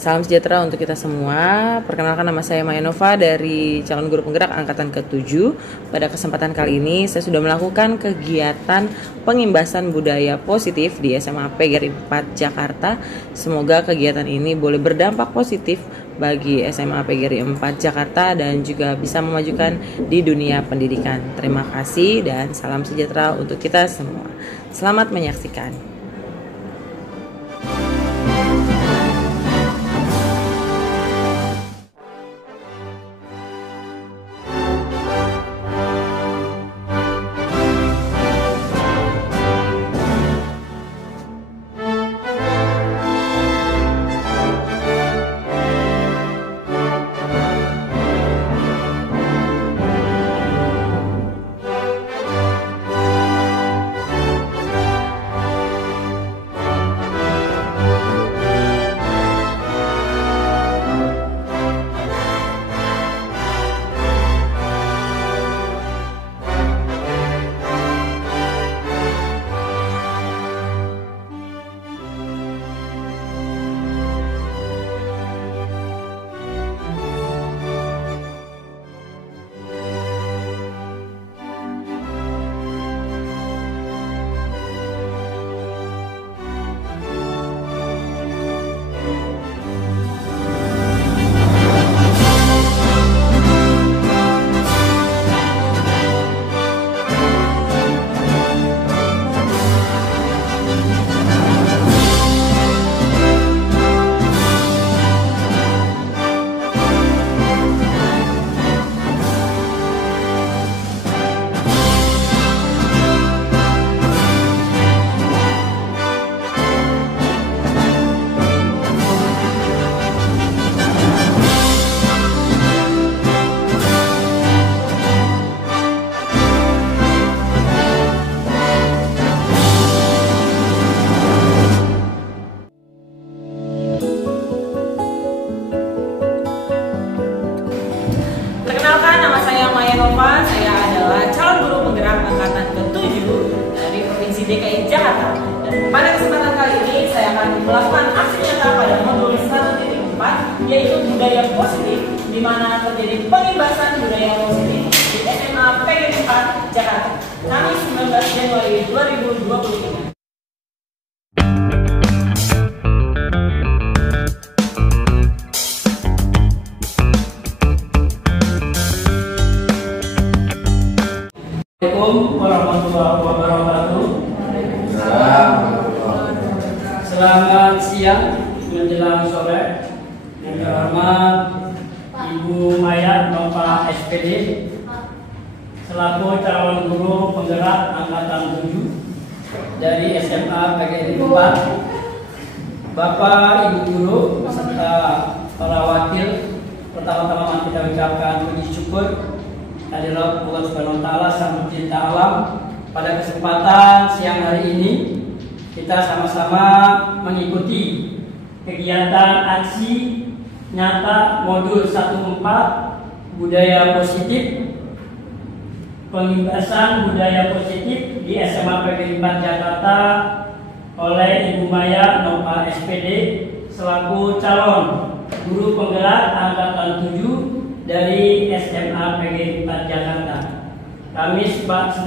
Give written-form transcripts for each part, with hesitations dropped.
Salam sejahtera untuk kita semua. Perkenalkan, nama saya Maya Nova dari calon guru penggerak angkatan ke-7. Pada kesempatan kali ini saya sudah melakukan kegiatan pengimbasan budaya positif di SMA PGRI 4 Jakarta. Semoga kegiatan ini boleh berdampak positif bagi SMA PGRI 4 Jakarta dan juga bisa memajukan di dunia pendidikan. Terima kasih dan salam sejahtera untuk kita semua. Selamat menyaksikan. Saya adalah calon guru penggerak angkatan ke-7 dari Provinsi DKI Jakarta. Dan pada kesempatan kali ini saya akan melakukan aksi nyata pada modul 1.4, yaitu budaya positif, di mana terjadi pengimbasan budaya positif di SMA PGRI 4 Jakarta, Kamis 19 Januari 2023. Assalamualaikum warahmatullahi wabarakatuh. Selamat siang menjelang sore. Yang terhormat Ibu Maya Nova SPD selaku calon guru penggerak angkatan 7 dari SMA PGRI 4. Bapak Ibu guru beserta para wakil, pertama-tama kita ucapkan puji syukur hadirat Allah Subhanahu wa taala Sang Pencipta alam. Pada kesempatan siang hari ini kita sama-sama mengikuti kegiatan aksi nyata modul 1.4 budaya positif, pengimbasan budaya positif di SMA PGRI 4 Jakarta oleh Ibu Maya Nova SPD selaku calon guru penggerak angkatan 7 dari SMA PGRI 4 Jakarta, Kamis 19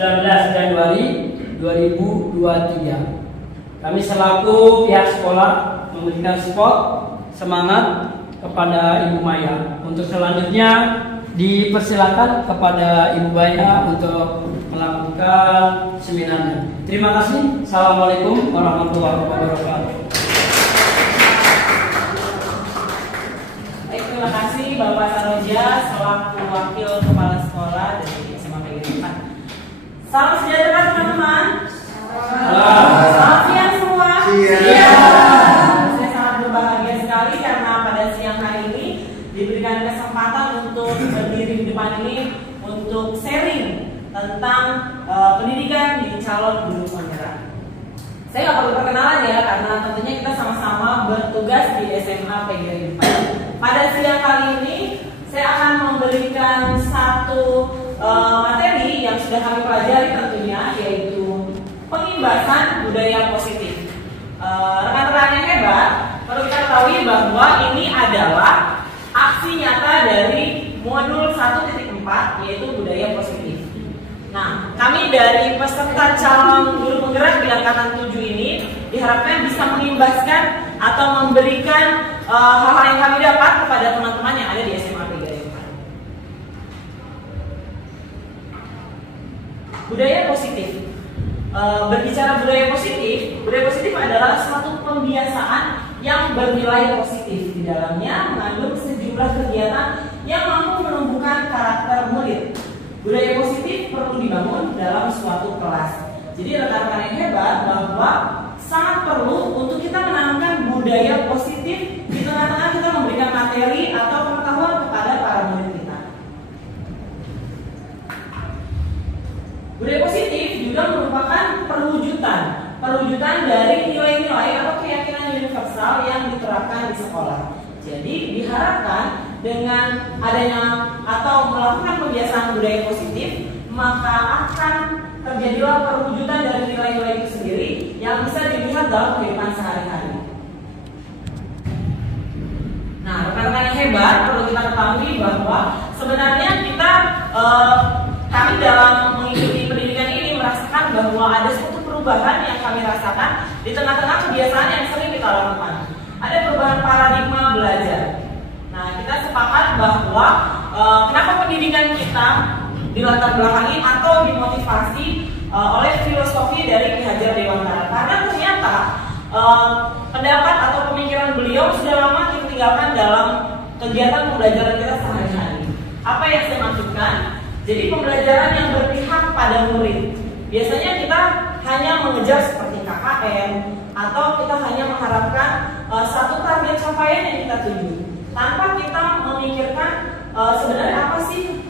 Januari 2023. Kami selaku pihak sekolah memberikan support semangat kepada Ibu Maya. Untuk selanjutnya dipersilakan kepada Ibu Maya untuk melakukan seminarnya. Terima kasih. Assalamualaikum warahmatullahi wabarakatuh. Terima kasih Bapak Saroja selaku wakil kepala sekolah dari SMA PGRI 4. Salam sejahtera teman-teman. Selamat siang semua. Saya sangat berbahagia sekali karena pada siang hari ini diberikan kesempatan untuk berdiri di depan ini untuk sharing tentang pendidikan di calon guru penggerak. Saya nggak perlu perkenalan ya, karena tentunya kita sama-sama bertugas di SMA PGRI 4. Pada siang kali ini saya akan memberikan satu materi yang sudah kami pelajari tentunya, yaitu pengimbasan budaya positif. Rekan-rekan yang hebat, perlu kita ketahui bahwa ini adalah aksi nyata dari modul 1.4 yaitu budaya positif. Nah, kami dari peserta calon guru penggerak di angkatan 7 ini diharapkan bisa mengimbaskan atau memberikan hal-hal yang kami dapat kepada teman-teman yang ada di SMA PGRI 4. Budaya positif. Berbicara budaya positif adalah suatu pembiasaan yang bernilai positif. Di dalamnya mengandung sejumlah kegiatan yang mampu menumbuhkan karakter murid. Budaya positif perlu dibangun dalam suatu kelas. Jadi rekan-rekan yang hebat bahwa sangat perlu untuk kita menanamkan budaya positif di tengah-tengah kita memberikan materi atau pengetahuan kepada para murid kita. Budaya positif juga merupakan perwujudan dari nilai-nilai atau keyakinan universal yang diterapkan di sekolah. Jadi diharapkan dengan adanya atau melakukan kebiasaan budaya positif, maka akan terjadilah perwujudan dari nilai-nilai itu sendiri yang bisa dilihat dalam kehidupan sehari-hari. Nah, rekan-rekan yang hebat perlu kita ketahui bahwa sebenarnya kami dalam mengikuti pendidikan ini merasakan bahwa ada suatu perubahan yang kami rasakan di tengah-tengah kebiasaan yang sering kita lakukan. Ada perubahan paradigma belajar. Nah, kita sepakat bahwa kenapa pendidikan kita dilatar belakangi atau dimotivasi oleh filosofi dari Ki Hajar Dewantara. Karena ternyata pendapat atau pemikiran beliau sudah lama kita tinggalkan dalam kegiatan pembelajaran kita sehari-hari. Apa yang saya maksudkan? Jadi pembelajaran yang berpihak pada murid. Biasanya kita hanya mengejar seperti KKN atau kita hanya mengharapkan satu target capaian yang kita tuju, tanpa kita memikirkan sebenarnya apa sih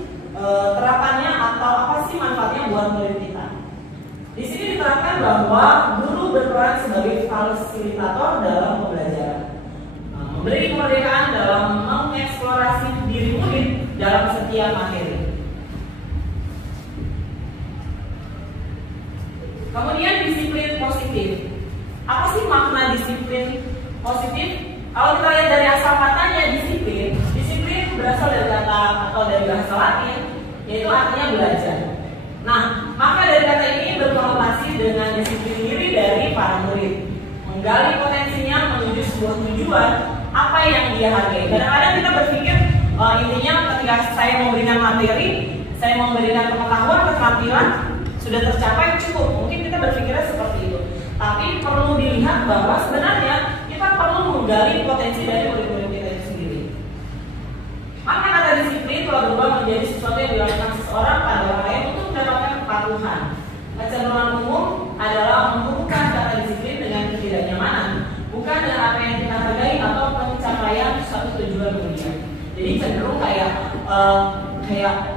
terapannya atau apa sih manfaatnya buat murid kita. Di sini diterapkan bahwa guru berperan sebagai fasilitator dalam pembelajaran, memberi kemerdekaan dalam mengeksplorasi diri murid dalam setiap materi. Kemudian disiplin positif. Apa sih makna disiplin positif? Kalau kita lihat dari asal katanya disiplin berasal dari kata atau dari bahasa Latin, yaitu artinya belajar. Nah, maka dari kata ini berkonotasi dengan disiplin diri dari para murid, menggali potensinya menuju sebuah tujuan apa yang dia hargai. Kadang-kadang kita berpikir intinya ketika saya memberikan materi, saya memberikan pengetahuan, keterampilan sudah tercapai cukup. Mungkin kita berpikirnya seperti itu. Tapi perlu dilihat bahwa sebenarnya kita perlu menggali potensi dari murid-murid kita itu sendiri. Maka kata disiplin telah berubah menjadi sesuatu yang dilakukan seseorang pada orang lain untuk mendapatkan kepatuhan. Kecenderungan umum adalah menghubungkan kata disiplin dengan ketidaknyamanan, bukan dengan apa yang kita hargai atau pencapaian suatu tujuan mulia. Jadi cenderung kayak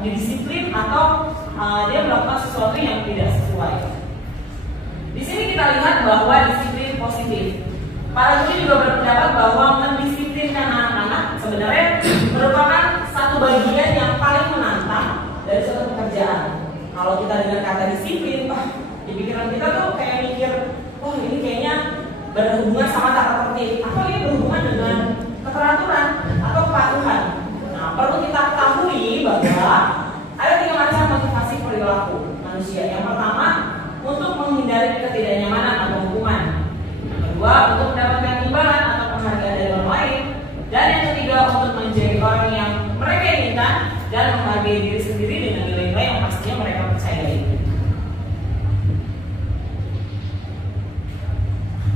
disiplin atau dia melakukan sesuatu yang tidak sesuai. Di sini kita lihat bahwa disiplin positif. Para guru juga berpendapat bahwa mendisiplinkan anak-anak sebenarnya merupakan satu bagian yang paling menantang dari suatu pekerjaan. Kalau kita dengar kata disiplin, di pikiran kita tuh kayak mikir, ini kayaknya berhubungan sama tata tertib, atau ini berhubungan dengan keteraturan atau kepatuhan. Nah, perlu kita ketahui bahwa ada 3 macam motivasi perilaku manusia. Yang pertama, untuk menghindari ketidaknyamanan atau hukuman. Yang kedua, untuk mendapatkan imbalan atau penghargaan dari orang lain. Dan yang ketiga, untuk menjadi orang yang mereka inginkan dan menghargai diri sendiri dengan nilai-nilai yang pastinya mereka percayai.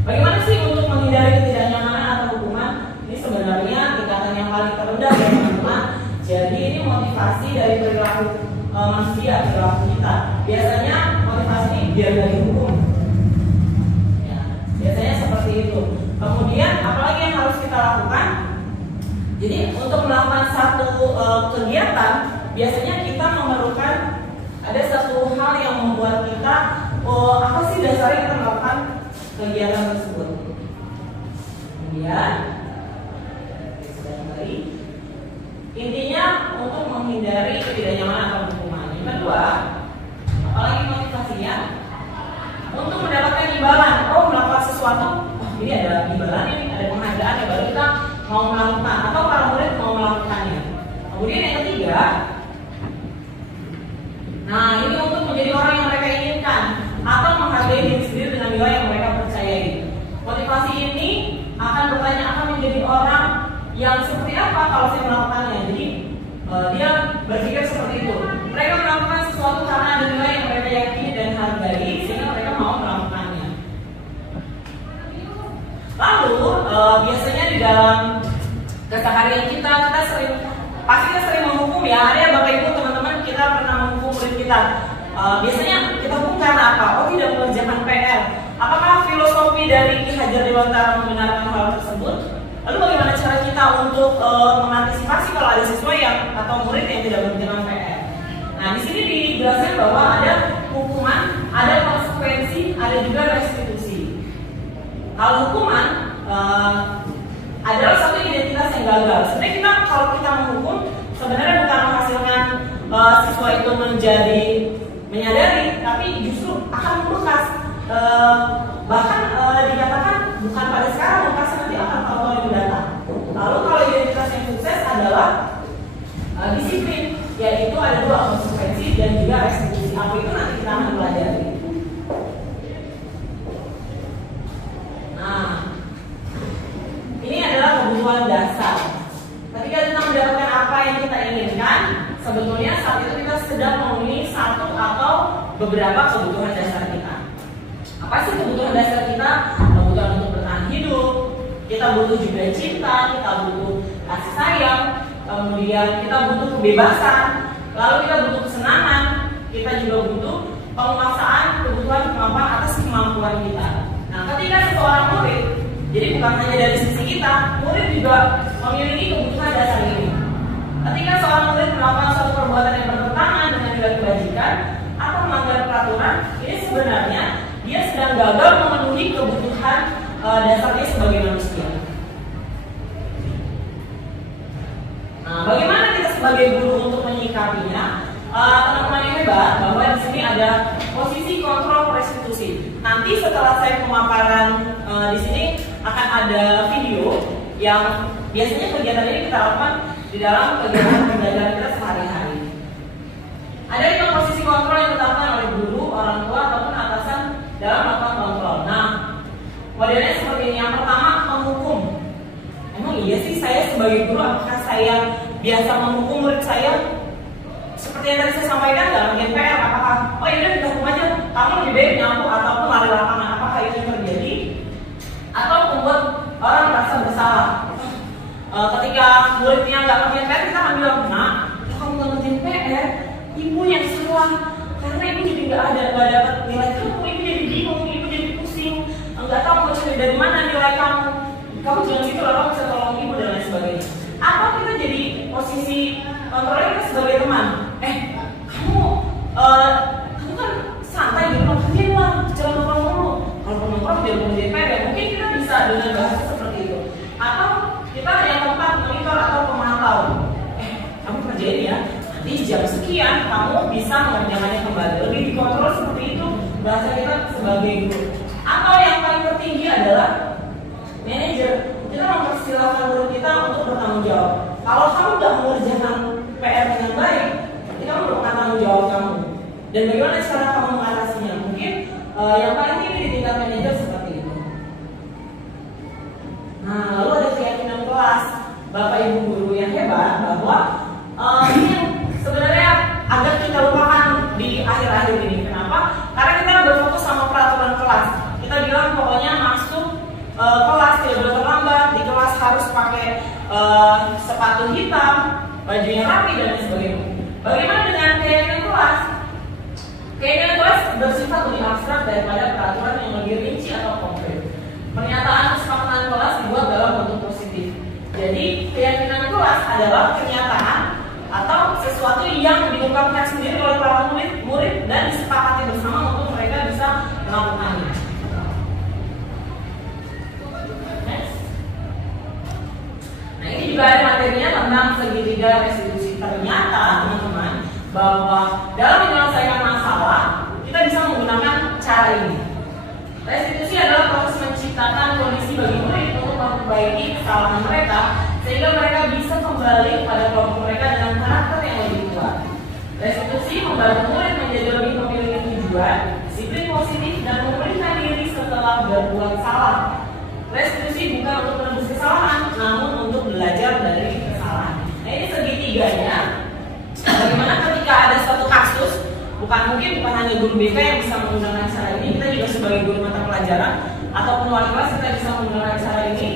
Bagaimana sih untuk menghindari ketidaknyamanan atau hukuman? Ini sebenarnya tingkatan yang paling terendah ya teman-teman. Jadi ini motivasi dari perilaku manusia, perilaku kita. Biasanya motivasi ini biar dari hukum. Ya, biasanya seperti itu. Kemudian apalagi yang harus kita lakukan? Jadi untuk melakukan satu kegiatan, biasanya kita memerlukan ada satu hal yang membuat kita apa sih dasarnya kita melakukan kegiatan tersebut. Kemudian intinya untuk menghindari ketidaknyamanan atau hukuman. Yang kedua, apalagi motivasinya untuk mendapatkan imbalan. Melakukan sesuatu, ini ada imbalan, ini ada penghargaan menjelaskan, ya baru kita mau melakukan atau para murid mau melakukannya. Kemudian yang ketiga, nah ini untuk menjadi orang yang mereka inginkan atau menghargai diri sendiri dengan nilai yang mereka percayai. Motivasi ini akan bertanya akan menjadi orang yang seperti apa kalau saya melakukannya. Jadi dia berpikir seperti itu. Mereka melakukan sesuatu karena ada nilai yang mereka yakini dan hargai sehingga mereka mau melakukannya. Lalu biasanya di dalam keseharian kita sering menghukum ya. Ada Bapak Ibu teman-teman kita pernah menghukum murid kita. Biasanya kita hukum karena apa? Oh, tidak mengerjakan PR. Apakah filosofi dari Ki Hajar Dewantara membenarkan hal tersebut? Lalu bagaimana cara kita untuk mengantisipasi kalau ada siswa yang atau murid yang tidak mengerjakan PR? Nah, di sini dijelaskan bahwa ada hukuman, ada konsekuensi, ada juga restitusi. Kalau hukuman adalah satu identitas yang gagal. Sebenarnya kita kalau kita menghukum sebenarnya bukan menghasilkan siswa itu menjadi menyadari, tapi justru akan membekas. Bahkan dikatakan bukan pada sekarang, membekas nanti akan tahun-tahun yang mendatang. Lalu kalau identitas yang sukses adalah disiplin, yaitu ada dua, konsekuensi dan juga restitusi. Apa itu nanti kita akan pelajari. Nah, ini adalah kebutuhan dasar. Ketika kita mendapatkan apa yang kita inginkan, sebetulnya saat itu kita sedang memenuhi satu atau beberapa kebutuhan dasar kita. Apa sih kebutuhan dasar kita? Kebutuhan untuk bertahan hidup, kita butuh juga cinta, kita butuh kasih sayang, kemudian kita butuh kebebasan, lalu kita butuh kesenangan, kita juga butuh penguasaan kebutuhan kemampuan atas kemampuan kita. Nah, ketika seseorang murid, jadi bukan hanya dari sisi kita, murid juga memiliki kebutuhan dasar ini. Ketika seorang murid melakukan suatu perbuatan yang bertentangan dengan nilai kebajikan atau melanggar peraturan, ini sebenarnya dia sedang gagal memenuhi kebutuhan dasarnya sebagai manusia. Nah, bagaimana kita sebagai guru untuk menyikapinya? Teman-teman yang hebat bahwa di sini ada posisi kontrol restitusi. Nanti setelah saya pemaparan di sini akan ada video yang biasanya kegiatan ini kita lakukan di dalam kegiatan pembelajaran kita sehari-hari. Ada lima posisi kontrol yang ditetapkan oleh guru, orang tua ataupun atasan dalam melakukan kontrol. Nah, modelnya seperti ini. Yang pertama, menghukum. Emang iya sih saya sebagai guru apakah saya biasa menghukum murid saya? Seperti yang tadi saya sampaikan dalam GPR, apakah oh yaudah kita hukum aja, kamu lebih baik nyapu ataupun lari lapangan? Apakah itu terjadi? Atau membuat orang merasa bersalah? Ketika muridnya nggak ngerjain PR, kita akan bilang, nah, kamu nggak ngerjain PR, ibu yang salah, karena ibu jadi nggak dapat nilai kamu, ibu jadi bingung, ibu jadi pusing, nggak tahu mau cari dari mana nilai kamu. Kamu jangan gitu lah, kamu bisa tolong ibu dan lain sebagainya. Atau kita jadi posisi kontrolnya kita sebagai teman. Kamu kan santai gitu, kerjain lah, jangan nongkrong dulu. Kalau nongkrong dia mau DPR ya mungkin kita bisa dengan bahasa seperti itu. Atau kita yang keempat, monitor atau pemantau. Kamu kerjain ya, nanti jam sekian kamu bisa mengerjakannya kembali. Lebih dikontrol seperti itu bahasa kita sebagai guru. Atau yang paling tertinggi adalah manajer. Kita mempersilahkan murid kita untuk bertanggung jawab. Kalau kamu tidak mengerjakan PR dengan baik, kita merupakan tanggung jawab kamu. Dan bagaimana cara kamu mengatasinya? Mungkin yang paling tinggi di tingkat manajer seperti itu. Nah, lalu ada keyakinan kelas Bapak Ibu guru yang hebat bahwa ini yang sebenarnya agak kita lupakan di akhir-akhir ini. Kenapa? Karena kita berfokus sama peraturan kelas. Kita bilang pokoknya masuk kelas tidak boleh terlambat, di kelas harus pakai sepatu hitam, bajunya rapi dan lain sebagainya. Bagaimana dengan keyakinan kelas? Keyakinan kelas bersifat lebih abstrak daripada peraturan yang lebih rinci atau konkret. Pernyataan kesepakatan kelas dibuat dalam bentuk positif. Jadi keyakinan kelas adalah kenyataan atau sesuatu yang diungkapkan sendiri oleh para murid dan disepakati bersama untuk mereka bisa melakukannya. Nah, ini juga ada materinya tentang segitiga restitusi. Ternyata teman-teman bahwa dalam menyelesaikan masalah kita bisa menggunakan cara ini. Restitusi adalah proses menciptakan kondisi bagi murid untuk memperbaiki kesalahan mereka sehingga mereka bisa kembali pada kelompok mereka dengan karakter yang lebih kuat. Restitusi membantu murid menjadi lebih memiliki tujuan, disiplin positif, dan memulihkan diri setelah berbuat salah. Restitusi bukan untuk menebus kesalahan, namun untuk belajar dari kesalahan. Nah, ini segitiganya. Bagaimana ketika ada suatu kasus, bukan hanya guru BK yang bisa menggunakan cara ini, kita juga sebagai guru mata pelajaran ataupun wali kelas kita bisa menggunakan cara ini.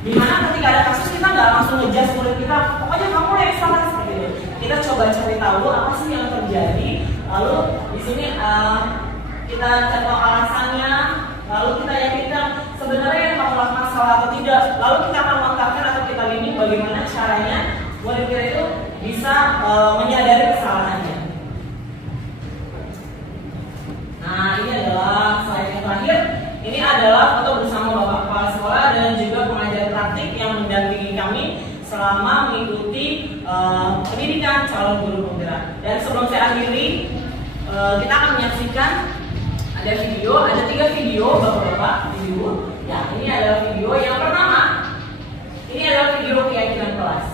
Dimana ketika ada kasus kita nggak langsung ngejudge murid kita, pokoknya kamu yang salah seperti itu. Kita coba cari tahu apa sih yang terjadi, lalu di sini kita cari tahu alasannya, lalu kita yakinkan sebenarnya yang kamu lakukan salah atau tidak, lalu kita akan mengungkapkan atau kita bimbing bagaimana caranya murid kita itu bisa menyadari kesalahannya. Nah, ini adalah slide yang terakhir. Ini adalah foto bersama Bapak Kepala Sekolah dan juga pengajar praktik yang mendampingi kami selama mengikuti pendidikan calon guru penggerak. Dan sebelum saya akhiri, kita akan menyaksikan ada 3 video Bapak-bapak Ibu. Ya, ini adalah video yang pertama. Ini adalah video keyakinan kelas.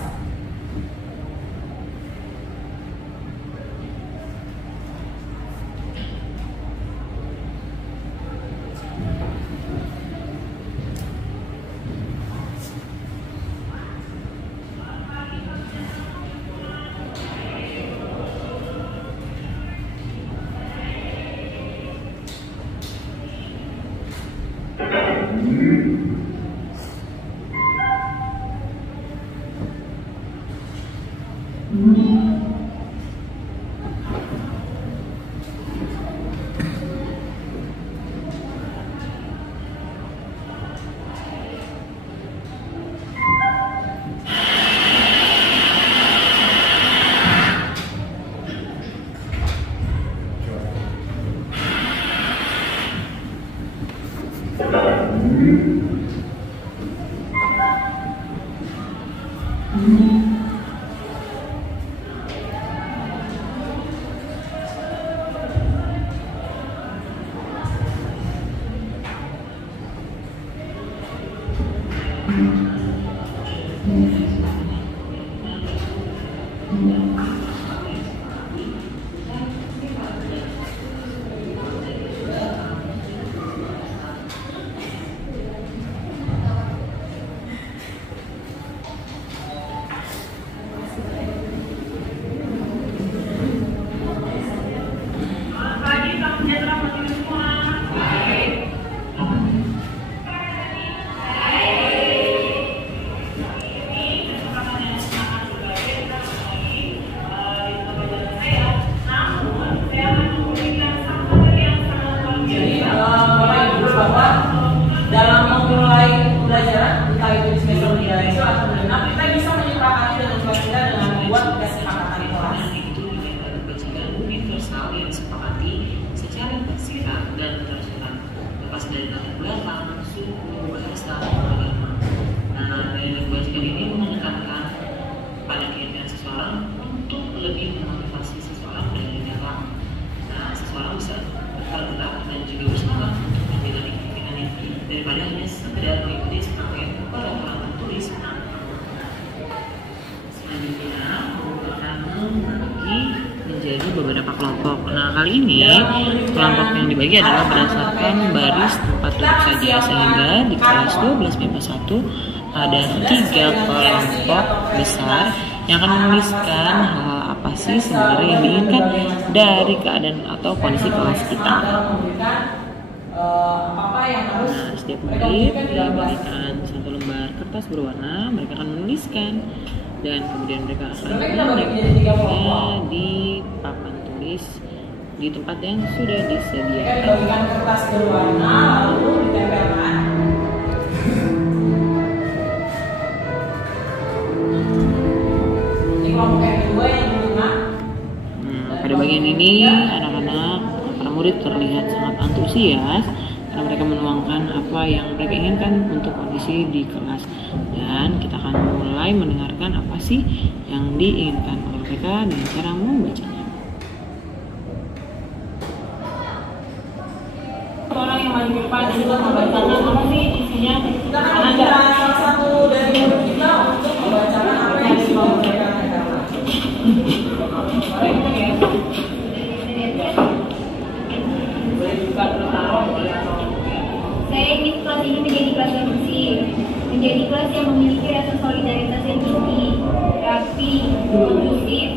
Beberapa kelompok. Nah, kali ini kelompok yang dibagi adalah berdasarkan baris tempat duduk saja, sehingga di kelas 12 MIPA 1 ada 3 kelompok besar yang akan menuliskan hal apa sih sebenarnya yang diinginkan dari keadaan atau kondisi kelas kita. Nah, setiap murid diberikan 1 lembar kertas berwarna, mereka akan menuliskan dan kemudian mereka akan menempelnya di papan tulis di tempat yang sudah disediakan. Bagikan kertas berwarna lalu ditempelkan. Ini kelompok yang kedua yang kelima. Pada bagian ini anak-anak para murid terlihat sangat antusias karena mereka menuangkan apa yang mereka inginkan untuk kondisi di kelas, dan kita akan mulai mendengarkan apa sih yang diinginkan oleh mereka dengan cara membacanya. Orang yang maju depan juga membacakan apa sih isinya. Kita akan ada salah satu Saya ingin kelas ini menjadi kelas yang bersih, menjadi kelas yang memiliki rasa solidaritas yang tinggi, rapi, kondusif,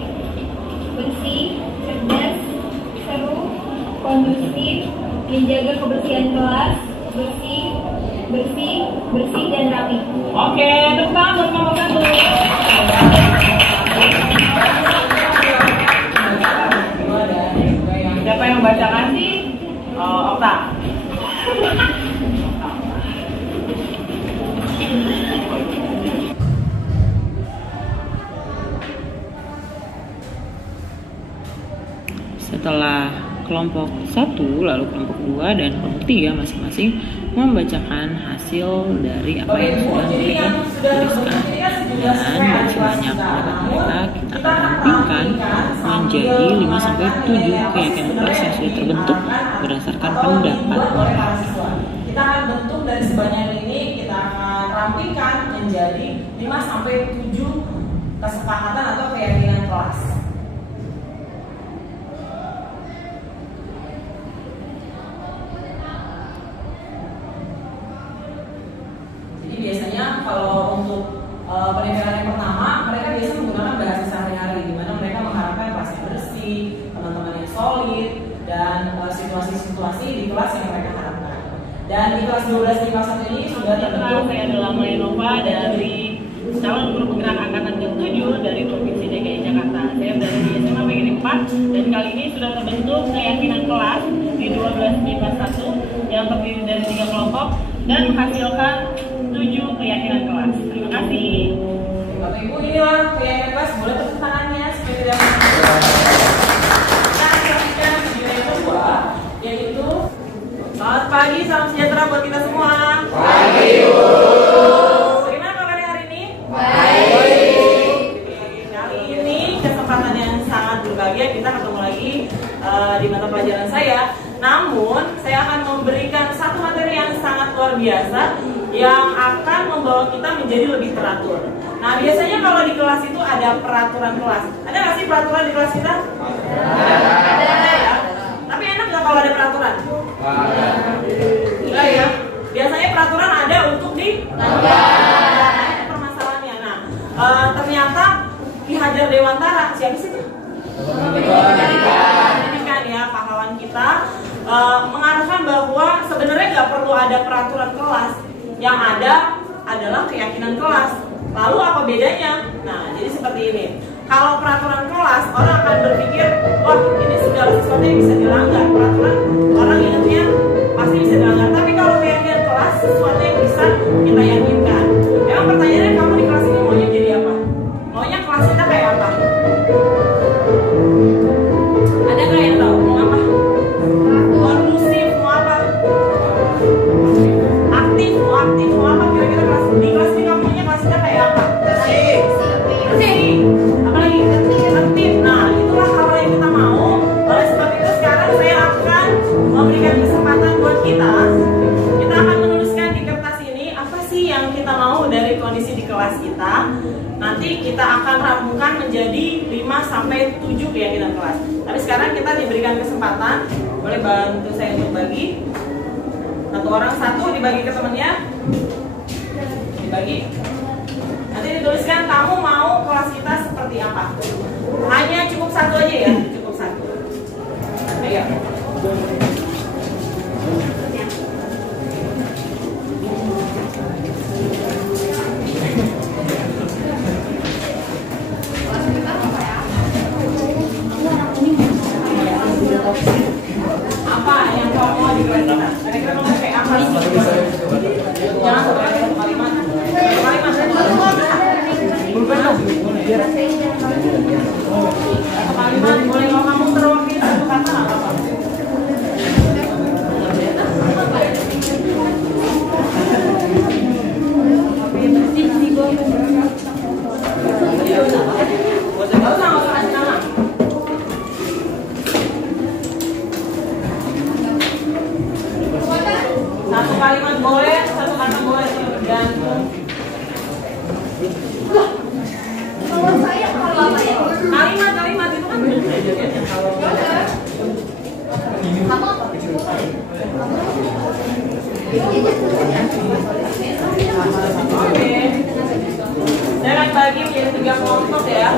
bersih, cerdas, seru, kondusif, menjaga kebersihan kelas, bersih dan rapi. Oke, tepuk tangan buat Mama Satu. Siapa yang bacakan sih? Okta. Setelah kelompok 1, lalu kelompok 2 dan kelompok 3 masing-masing membacakan hasil dari apa yang sudah mereka tuliskan. Dan dari sebanyak pendapat mereka, kita akan rampingkan menjadi 5-7 keyakinan kelas yang sudah terbentuk berdasarkan pendapat mereka. Kita akan bentuk dari sebanyak ini, kita akan rampingkan menjadi 5-7 kesepakatan atau keyakinan kelas. Biasanya kalau untuk pendidikan yang pertama, mereka biasa menggunakan bahasa sehari-hari, di mana mereka mengharapkan kelasnya bersih, teman-teman yang solid, dan situasi-situasi di kelas yang mereka harapkan. Dan di kelas 12 di kelas 1 ini sudah terbentuk. Saya adalah Maya Nova dari calon guru penggerak angkatan ke-7 dari Provinsi DKI Jakarta. Saya berada di SMA PGRI 4 dan kali ini sudah terbentuk keyakinan kelas di 12 MIPA 1 yang terdiri dari 3 kelompok dan menghasilkan 7 keyakinan kelas. Terima kasih. Bapak Ibu, inilah keyakinan kelas. Boleh tepuk tangannya supaya tidak kita saksikan video yang kedua, yaitu selamat pagi, salam sejahtera buat kita semua. Pagi, Ibu. Bagaimana kabarnya hari ini? Baik. Kali ini kesempatan yang sangat berbahagia, kita ketemu lagi di mata pelajaran saya. Namun, saya akan memberikan satu materi yang sangat luar biasa yang akan membawa kita menjadi lebih teratur. Nah, biasanya kalau di kelas itu ada peraturan kelas. Ada nggak sih peraturan di kelas kita? Ada ya. Tapi enak nggak kalau ada peraturan? Enggak ya. Biasanya peraturan ada untuk dilanggar. Permasalahannya. Nah, ternyata Ki Hajar Dewantara, siapa sih itu? Ini kan ya pahlawan kita mengarahkan bahwa sebenarnya nggak perlu ada peraturan kelas. Yang ada adalah keyakinan kelas. Lalu apa bedanya? Nah, jadi seperti ini. Kalau peraturan kelas, orang akan berpikir, wah ini segala sesuatu yang bisa dilanggar. Peraturan, orang ingatnya pasti bisa dilanggar. Tapi kalau keyakinan kelas, sesuatu yang bisa kita yakinkan. Memang pertanyaannya, kamu di kelas ini maunya jadi apa? Maunya kelas kita kayak apa? Ada nggak yang tahu? Mau apa? Kondusif, mau apa? Aktif, mau apa? Kira-kira kelas di kelas ini kamu maunya kelas kita kayak apa? Bersih. Apalagi tertib. Nah, itulah hal yang kita mau. Oleh sebab itu sekarang saya akan memberikan kesempatan buat kita. Kita akan menuliskan di kertas ini apa sih yang kita mau dari kondisi di kelas kita. Nanti kita akan rampungkan menjadi 5-7 keyakinan kelas. Tapi sekarang kita diberikan kesempatan. Boleh bantu saya untuk bagi. Satu orang satu dibagi ke temannya. Dibagi. Nanti dituliskan kamu mau kelas kita seperti apa. Hanya cukup satu aja ya. Cukup satu. Ayo. Apa yang kamu mau di kelas kita? Kira-kira kamu kayak apa sih? Jangan sampai satu kalimat. Satu kalimat. joget yang kalau oke. Saya akan bagi menjadi 3 kelompok ya.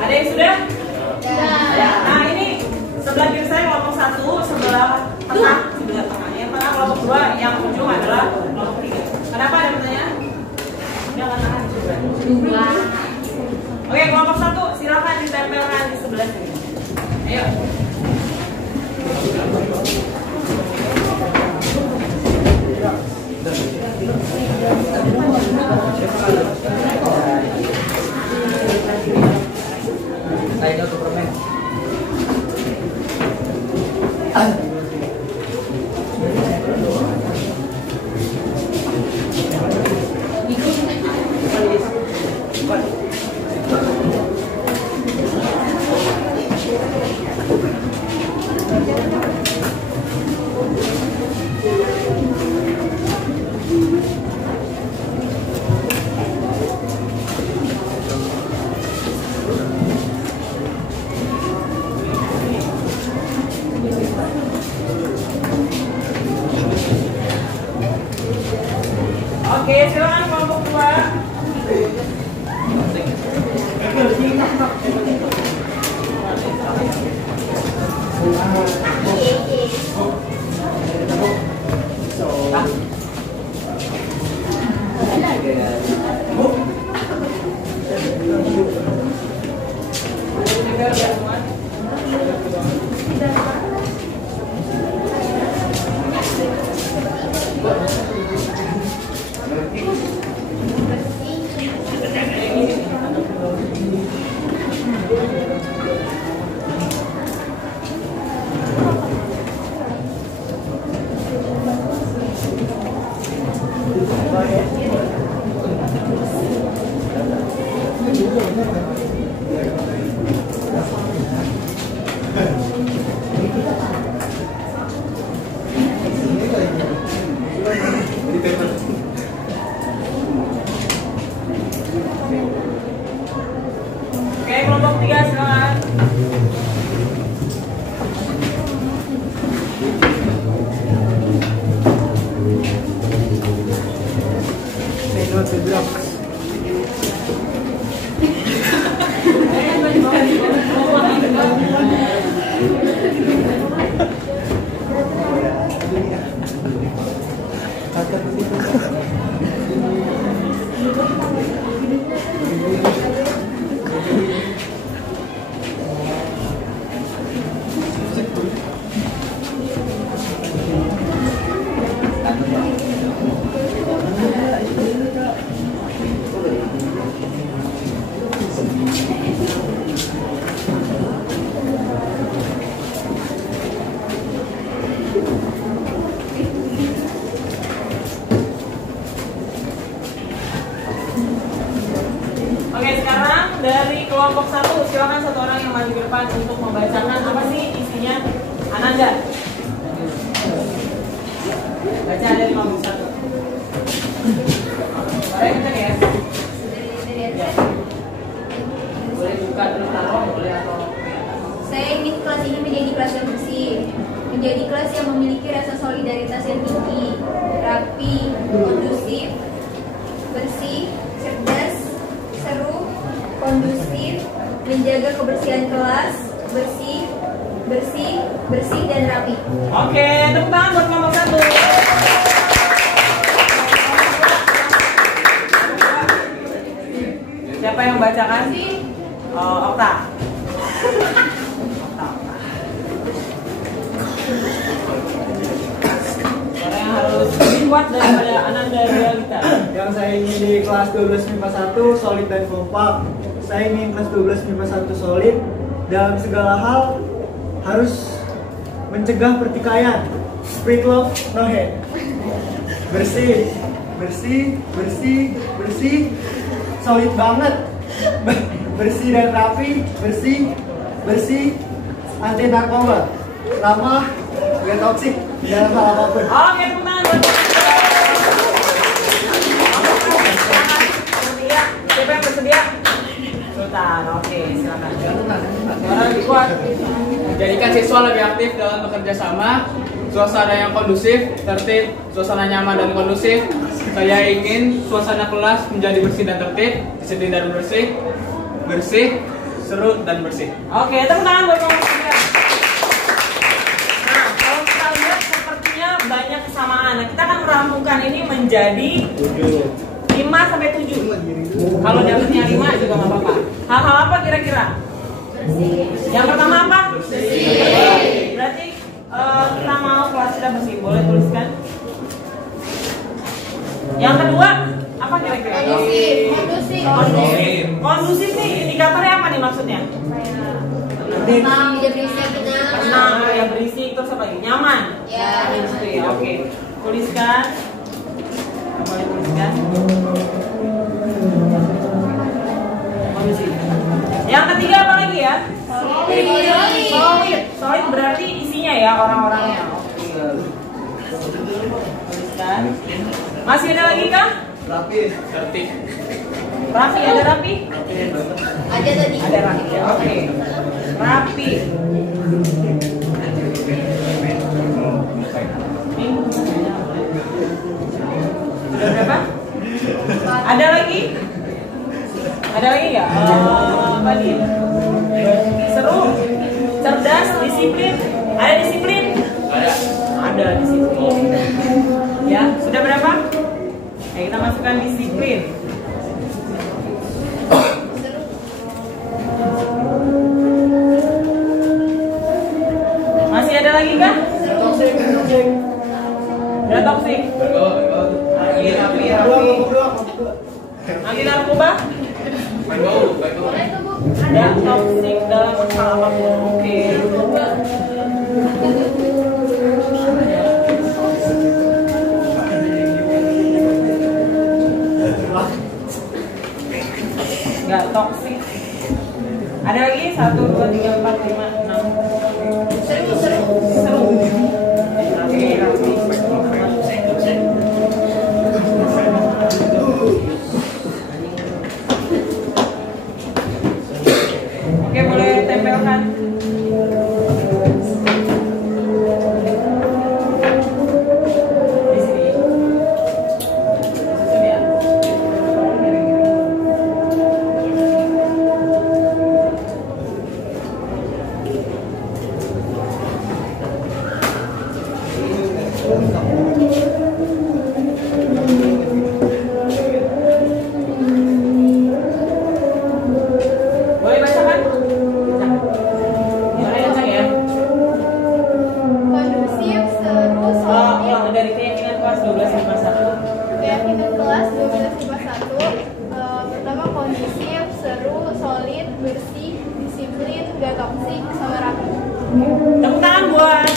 Ada yang sudah? Ya. Nah ini sebelah kiri saya kelompok 1, sebelah tengah yang tengah kelompok 2, yang ujung adalah kelompok 3. Kenapa ada pertanyaan? Jangan coba. Oke, kelompok 1 silakan ditempelkan di sebelah sini. Ayo. Saya ke permen. Oke, silakan kelompok 2. Oke, kelompok 3 silakan. Oke, sekarang dari kelompok 1 silakan satu orang yang maju ke depan untuk membacakan apa sih isinya. Ananda, baca dari kelompok 1. Boleh kenceng ya? Boleh buka dulu taruh, boleh atau. Saya ingin kelas ini menjadi kelas yang bersih, menjadi kelas yang memiliki rasa solidaritas yang tinggi, rapi, kondusif, bersih, cerdas, seru, kondusif, menjaga kebersihan kelas, bersih, dan rapi. Oke, tepuk tangan buat kelompok 1. Siapa yang membacakan? Oh, Okta. Orang yang harus lebih kuat daripada Ananda Realita. Yang saya ingin di kelas 12 MIPA 1 solid dan kompak. Saya ingin kelas 12 MIPA 1 solid dalam segala hal, harus mencegah pertikaian. Spread love, no hate. Bersih, bersih, bersih, bersih, solid banget, bersih dan rapi, bersih, bersih, anti narkoba, ramah, gak toksik dalam hal apapun. Oke, tepuk tangan buat bersedia. Siapa yang bersedia? Sultan, oke, silakan. Suara lebih kuat. Jadikan siswa lebih aktif dalam bekerja sama. Suasana yang kondusif, tertib, suasana nyaman dan kondusif. Saya ingin suasana kelas menjadi bersih dan tertib, disiplin dan bersih, bersih, seru dan bersih. Oke, tepuk tangan buat kamu bersedia. Nah, kalau kita lihat sepertinya banyak kesamaan. Nah, kita akan merampungkan ini menjadi 5 sampai 7. Kalau dapetnya 5 juga nggak apa-apa. Hal-hal apa kira-kira? Yang pertama apa? Berarti kita mau kelas kita bersih. Boleh tuliskan. Yang kedua apa kira-kira? Kondusif. Kondusif nih indikatornya apa nih maksudnya? Tenang, tidak berisik, Tenang, tidak berisik, terus apa lagi? Nyaman. Ya. Oke. Tuliskan. Boleh tuliskan. Kondusif. Yang ketiga apa lagi ya? Solid. Solid berarti isinya ya orang-orangnya. Oke. Tuliskan. Masih ada lagi kah? Rapi, tertib. Rapi, ada rapi? Ada tadi. Ada rapi. Oke. Rapi. Sudah berapa? Ada lagi? Ada lagi nggak? Apa nih? Seru, cerdas, disiplin. Ada disiplin? Ada. Ada disiplin. Ya, sudah berapa? Nah, kita masukkan disiplin. Masih ada lagi kah? Udah toksik. Rapi. Anti narkoba? Ada toksik dalam hal apapun. Oke. Nggak toksik. Ada lagi 1, 2, 3, 4, 5, 6. Seru. Rapi. Oke, boleh tempelkan. Di sini. Susun ya. Boleh bacakan? Boleh baca ya? Kondusif, seru, solid. Ulang dari keyakinan kelas 1251. Keyakinan kelas 1251. Pertama kondusif, seru, solid, bersih, disiplin, gak toksik, sama rapi. Tepuk tangan buat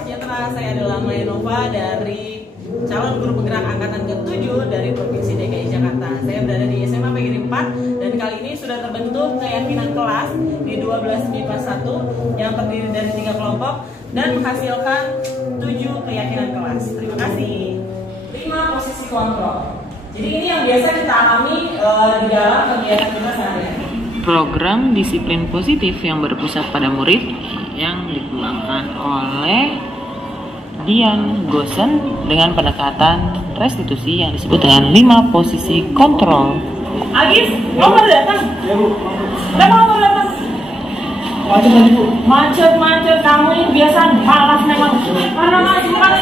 sejahtera. Saya adalah Maya Nova dari calon guru penggerak angkatan ke-7 dari Provinsi DKI Jakarta. Saya berada di SMA PGRI 4 dan kali ini sudah terbentuk keyakinan kelas di 12 MIPA 1 yang terdiri dari 3 kelompok dan menghasilkan 7 keyakinan kelas. Terima kasih. 5 posisi kontrol. Jadi ini yang biasa kita alami di dalam kegiatan kita sehari-hari. Program disiplin positif yang berpusat pada murid yang dikembangkan oleh Dian Gosen dengan pendekatan restitusi yang disebut dengan 5 posisi kontrol. Agis, kamu baru datang? Ya Bu. Kenapa kamu baru datang? Macet tadi Bu. Macet, kamu ini biasa malas memang. Karena malas.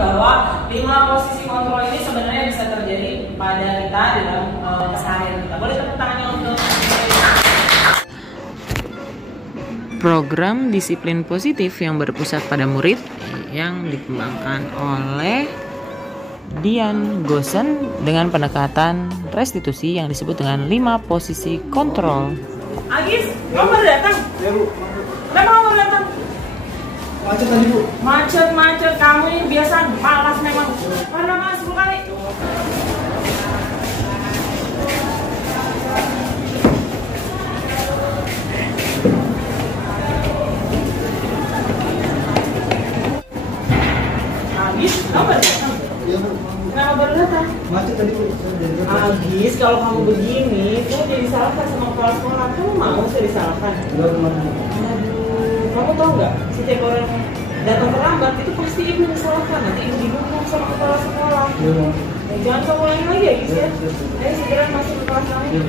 bahwa 5 posisi kontrol ini sebenarnya bisa terjadi pada kita dalam keseharian kita. Boleh tepuk tangannya untuk program disiplin positif yang berpusat pada murid yang dikembangkan oleh Dian Gosen dengan pendekatan restitusi yang disebut dengan 5 posisi kontrol. Agis, kamu baru datang? Ya Bu. Kenapa kamu baru datang? Macet tadi Bu. Macet, kamu ini biasa malas memang. Mana mas 10 kali? Agis, kamu baru datang? Iya Bu. Kenapa baru datang? Macet tadi Bu. Agis, kalau kamu begini, tuh jadi disalahkan sama kepala sekolah. Kamu mau saya disalahkan? Kamu tahu nggak, setiap orang datang terlambat itu pasti ibu disalahkan. Nanti ibu dihukum sama kepala sekolah. Jangan kamu ulangi lagi ya, Gis ya. Ayo segera masuk ke kelas kamu.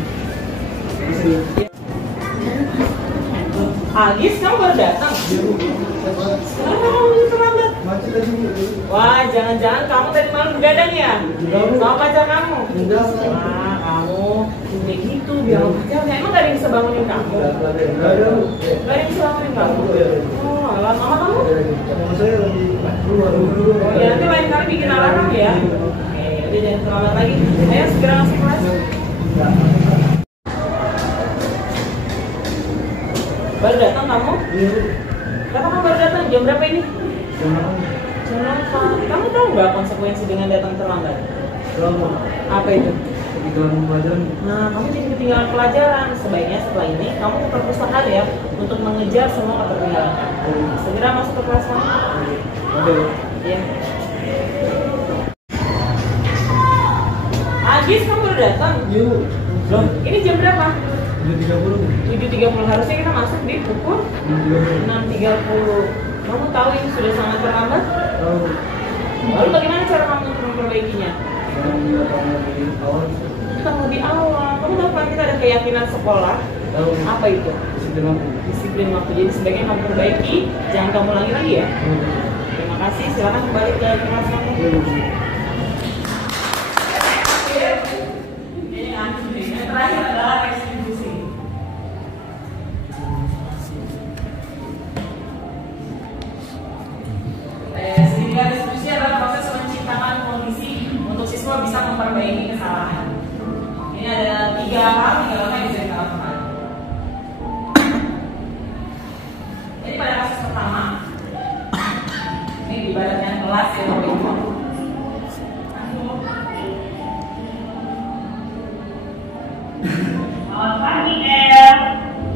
Agis, kamu baru datang? Kenapa kamu terlambat? Macet tadi Bu. Wah, jangan-jangan kamu tadi malam begadang ya? Sama pacar kamu? Wah, kamu udah gitu, biar pacarnya. Emang gak ada yang bisa bangunin kamu? Gak ada yang bisa bangunin kamu? Oh, alam mama kamu? Sama saya lagi keluar. Oh ya, nanti lain kali bikin alarm ya. Oke, udah jangan terlambat lagi. Ayo segera masuk kelas. Baru datang kamu? Iya Bu. Kenapa kamu baru datang? Jam berapa ini? Jam 8. Kamu tahu nggak konsekuensi dengan datang terlambat? berapa? Apa itu? Ketinggalan pelajaran. Nah, kamu jadi ketinggalan pelajaran. Sebaiknya setelah ini kamu ke perpustakaan ya untuk mengejar semua ketertinggalan. Segera masuk ke kelas kamu. Oke. Iya. Agis, kamu baru datang? Iya Bu. Loh, ini jam berapa? 7.30. 7.30. Harusnya kita masuk di pukul 6.30. Kamu tahu ini sudah sangat terlambat? Tahu. Lalu bagaimana cara kamu untuk memperbaikinya? Awal. Kita mau di awal. Kamu tahu kan kita ada keyakinan sekolah? Tahu. Apa itu? Disiplin waktu. Jadi sebaiknya kamu perbaiki, jangan kamu ulangi lagi ya. Terima kasih. Silakan kembali ke kelas kamu. Yang terakhir adalah restitusi. Restitusi adalah proses menciptakan kondisi untuk siswa bisa memperbaiki kesalahan. Ini ada 3 hal yang bisa kita lakukan. Jadi pada kasus pertama, ini ibaratnya kelas ya Bapak Ibu. Selamat pagi, El.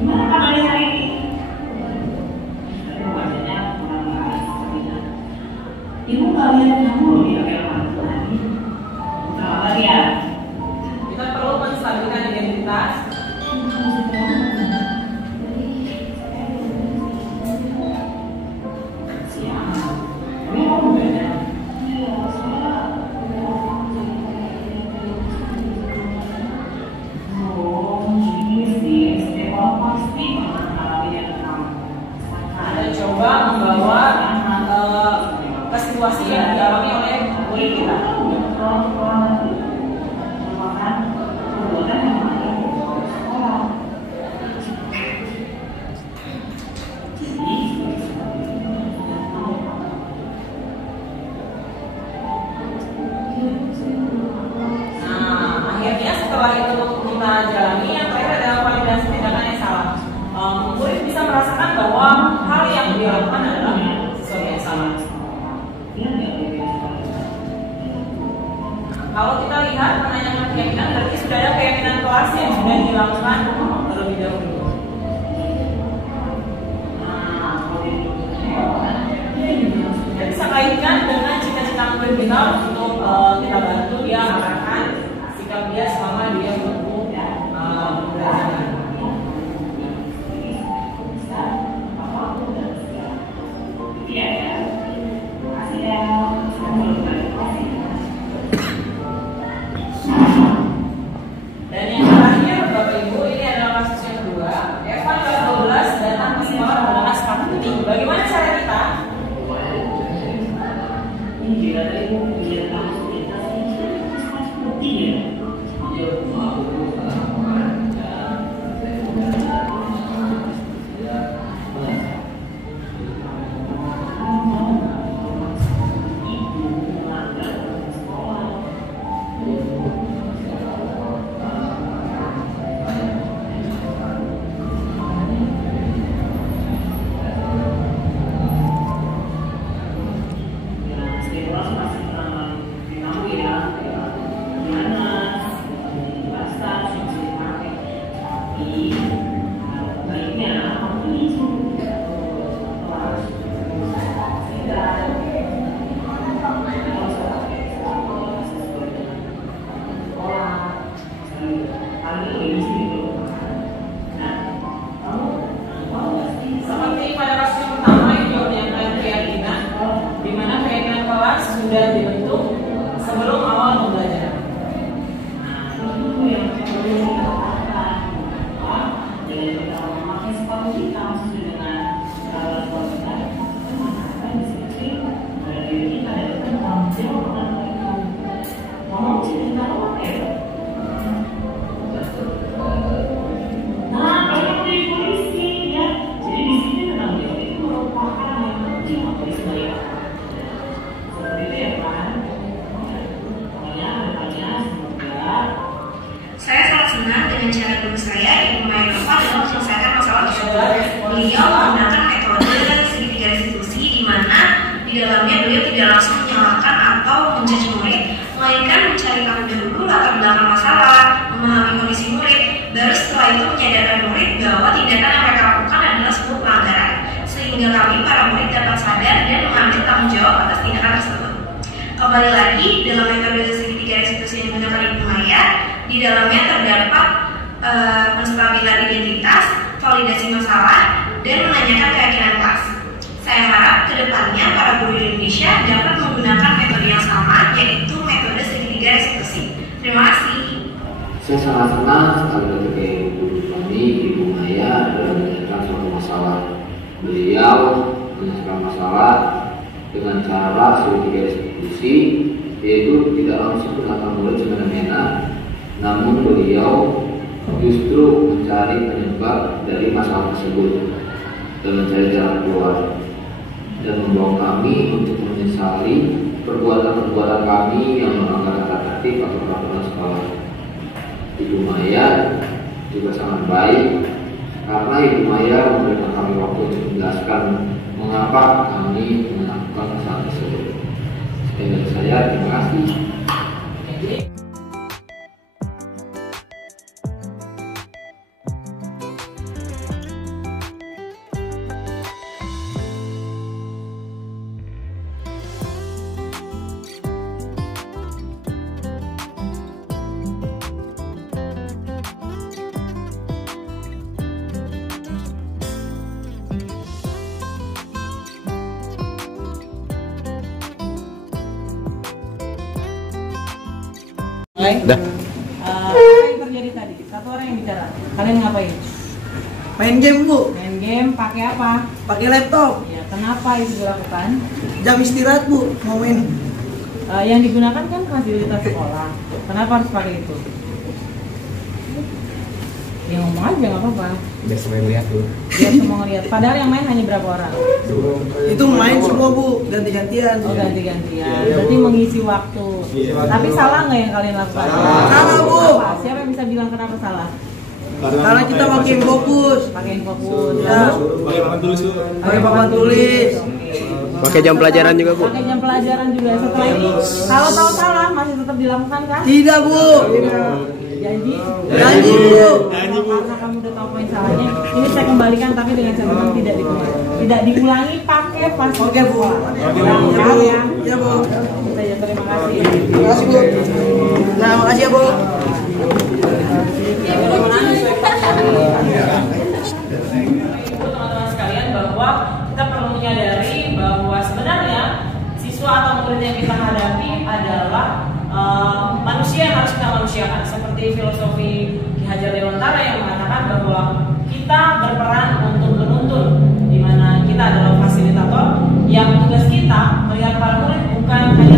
Gimana kabarnya hari ini? Ibu kalian kamu ya tadi. Sabar ya. Kita perlu menstabilkan identitas. Ada coba membawa ke situasi yang dialami oleh murid kita. Nah, akhirnya setelah itu kita jalani, yang terakhir adalah validasi tindakan yang salah. Murid bisa merasakan bahwa hal yang dilakukan adalah sesuatu yang salah. Kalau kita lihat menanyakan keyakinan, berarti sudah ada keyakinan kelas yang sudah dilakukan terlebih dahulu. Dan bisa kaitkan dengan cita-cita murid kita untuk kita bantu dia arahkan sikap dia selama dia menempuh pembelajaran. Dan yang terakhir Bapak Ibu, ini adalah kasus yang kedua. Evan kelas 12 datang ke sekolah menggunakan sepatu kuning. Bagaimana cara kita? Seperti pada kasus yang pertama itu yang keyakinan, di mana keyakinan kelas sudah dibentuk sebelum awal pembelajaran. Itu yang perlu kita katakan bahwa dengan kita memakai sepatu hitam sesuai dengan kelas kita, mengatakan diskusi pada diri kita dan tentang jawaban itu. Ngomong cerita apa ya? Nah, kalau di polisi ya, jadi di sini tentang itu merupakan yang penting untuk saya. Seperti itu ya kan? Pokoknya depannya semoga. Saya sangat senang dengan cara guru saya, Ibu Maya Nova, dalam menyelesaikan masalah tersebut. Beliau menggunakan metode segitiga restitusi, di mana di dalamnya beliau tidak langsung menyalahkan atau menjudge murid, melainkan mencari tahu dulu latar belakang masalah, memahami kondisi murid, baru setelah itu menyadarkan murid bahwa tindakan yang mereka lakukan adalah sebuah pelanggaran, sehingga kami para murid dapat sadar dan mengambil tanggung jawab atas tindakan tersebut. Kembali lagi, dalam metode segitiga restitusi yang digunakan Ibu Maya, di dalamnya terdapat penstabilan identitas, validasi masalah, dan menanyakan keyakinan kelas. Saya harap kedepannya para guru di Indonesia dapat menggunakan metode yang sama, yaitu metode segitiga restitusi. Terima kasih. Saya sangat senang sekali ketika guru kami, Ibu Maya, dalam menyelesaikan suatu masalah. Beliau menyelesaikan masalah dengan cara segitiga restitusi, yaitu tidak langsung mengatakan murid semena-mena, namun beliau justru mencari penyebab dari masalah tersebut dan mencari jalan keluar, dan membawa kami untuk menyesali perbuatan-perbuatan kami yang melanggar tata tertib atau peraturan sekolah. Ibu Maya juga sangat baik karena Ibu Maya memberikan kami waktu untuk menjelaskan mengapa kami melakukan masalah tersebut. Sekian dari saya, terima kasih. Dah. Apa yang terjadi tadi? Satu orang yang bicara. Kalian ngapain? Main game, Bu. Main game pakai apa? Pakai laptop. Ya, kenapa itu dilakukan? Jam istirahat, Bu. Mau main. Yang digunakan kan fasilitas sekolah. Kenapa harus pakai itu? Ya ngomong aja nggak apa-apa. Biar semua lihat, Bu. Biar semua ngeliat. Padahal yang main hanya berapa orang? Itu main semua, Bu. Ganti-gantian. Oh, ganti-gantian. Berarti mengisi waktu. Tapi salah nggak yang kalian lakukan? Salah, Bu. Apa? Siapa yang bisa bilang kenapa salah? Karena kita pakai fokus. Pakai fokus. Ya. Pakai papan tulis, Bu. Pakai papan tulis. Pakai jam pelajaran juga, Bu. Pakai jam pelajaran juga. Setelah ini, kalau tahu salah masih tetap dilakukan kan? Tidak, Bu. Janji? Janji, Bu. Karena kamu udah tahu poin salahnya, ini saya kembalikan tapi dengan catatan tidak diulangi pakai fasilitas. Oke, Bu. Ya. Ya, Bu. Terima kasih. Terima kasih, Bu. Nah, makasih ya, Bu. Teman-teman sekalian, bahwa kita perlu menyadari bahwa sebenarnya siswa atau murid yang kita hadapi adalah manusia yang harus kita manusiakan, seperti filosofi Ki Hajar Dewantara yang mengatakan bahwa kita berperan untuk menuntun, di mana kita adalah fasilitator yang tugas kita melihat para murid bukan hanya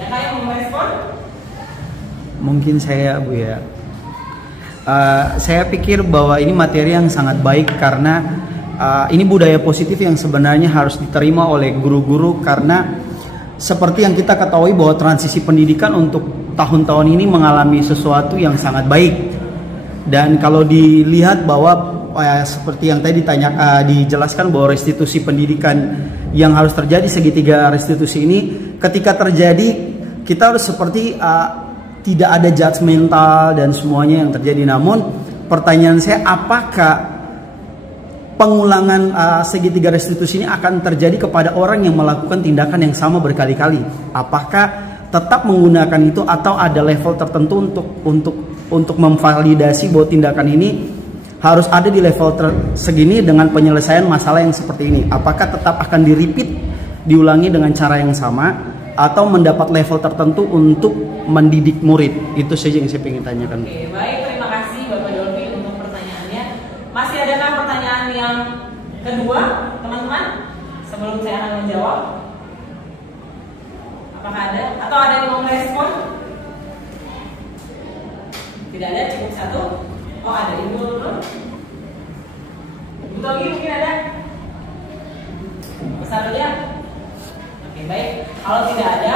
Adakah yang mau merespon? Mungkin saya Bu ya. Saya pikir bahwa ini materi yang sangat baik karena ini budaya positif yang sebenarnya harus diterima oleh guru-guru, karena seperti yang kita ketahui bahwa transisi pendidikan untuk tahun-tahun ini mengalami sesuatu yang sangat baik. Dan kalau dilihat bahwa seperti yang tadi dijelaskan bahwa restitusi pendidikan yang harus terjadi, segitiga restitusi ini ketika terjadi kita harus seperti tidak ada judgmental dan semuanya yang terjadi. Namun pertanyaan saya, apakah pengulangan segitiga restitusi ini akan terjadi kepada orang yang melakukan tindakan yang sama berkali-kali? Apakah tetap menggunakan itu atau ada level tertentu untuk memvalidasi bahwa tindakan ini harus ada di level segini dengan penyelesaian masalah yang seperti ini? Apakah tetap akan diulangi dengan cara yang sama atau mendapat level tertentu untuk mendidik murid? Itu saja yang saya ingin tanyakan. Oke, baik, terima kasih Bapak Dolphy untuk pertanyaannya. Masih adakah pertanyaan yang kedua, teman-teman? Sebelum saya akan menjawab, apakah ada? Atau ada yang mau merespon? Tidak ada, cukup satu. Oh, ada Ibu dulu. Ibu Togi mungkin ada? Besar dulu ya? Oke, baik. Kalau tidak ada,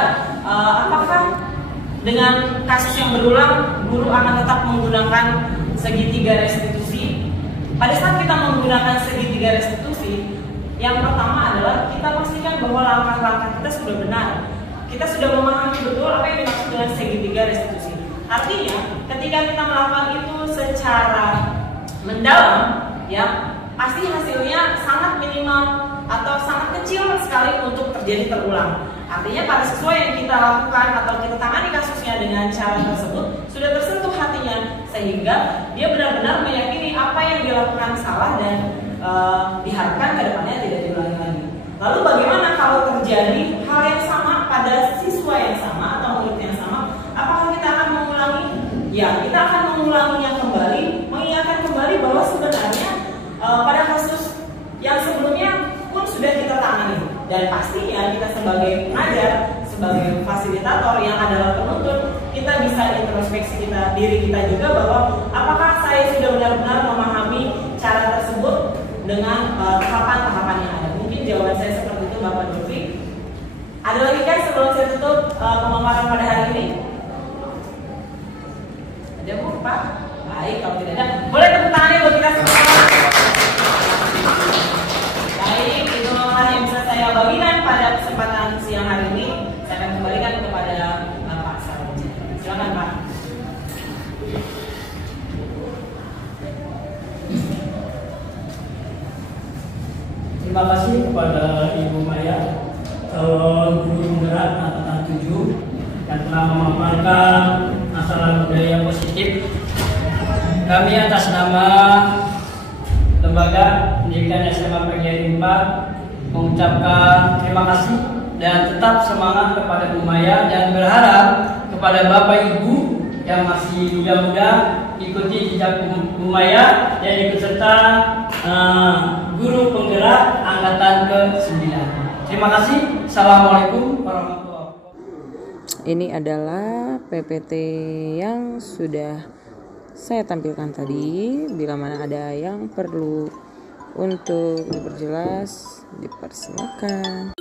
apakah dengan kasus yang berulang, guru akan tetap menggunakan segitiga restitusi? Pada saat kita menggunakan segitiga restitusi, yang pertama adalah kita pastikan bahwa langkah-langkah kita sudah benar. Kita sudah memahami betul apa yang dimaksud dengan segitiga restitusi. Artinya, ketika kita melakukan itu secara mendalam, ya pasti hasilnya sangat minimal atau sangat kecil sekali untuk terjadi terulang. Artinya pada siswa yang kita lakukan atau kita tangani kasusnya dengan cara tersebut sudah tersentuh hatinya, sehingga dia benar-benar meyakini apa yang dilakukan salah dan diharapkan ke depannya tidak diulangi lagi. Lalu bagaimana kalau terjadi hal yang sama pada siswa yang sama atau murid yang sama? Apakah kita akan mengulangi? Ya, kita akan mengulanginya kembali, mengingatkan kembali bahwa sebenarnya pada kasus yang sebelumnya pun sudah kita tangani. Dan pastinya kita sebagai pengajar, sebagai fasilitator yang adalah penuntut, kita bisa introspeksi diri kita juga bahwa apakah saya sudah benar-benar memahami cara tersebut dengan tahapan-tahapan yang ada. Mungkin jawaban saya seperti itu, Bapak Dolphy. Ada lagi kan sebelum saya tutup pemaparan pada hari ini? Ada Bu, Pak? Baik, kalau tidak ada, boleh tepuk tangannya buat kita semua. Baik, itulah yang bisa saya bagikan pada kesempatan siang hari ini. Saya akan kembalikan kepada Bapak Sarwoji. Silakan Pak. Terima kasih kepada Ibu Maya, guru penggerak angkatan 7 yang telah memaparkan masalah budaya positif. Kami atas nama Lembaga Pendidikan SMA PGRI 4 mengucapkan terima kasih dan tetap semangat kepada Bu Maya, dan berharap kepada Bapak Ibu yang masih muda-muda ikuti jejak Bu Maya dan ikut serta guru penggerak angkatan ke-9. Terima kasih. Assalamualaikum warahmatullahi wabarakatuh. Ini adalah PPT yang sudah saya tampilkan tadi. Bila mana ada yang perlu untuk diperjelas, dipersilakan.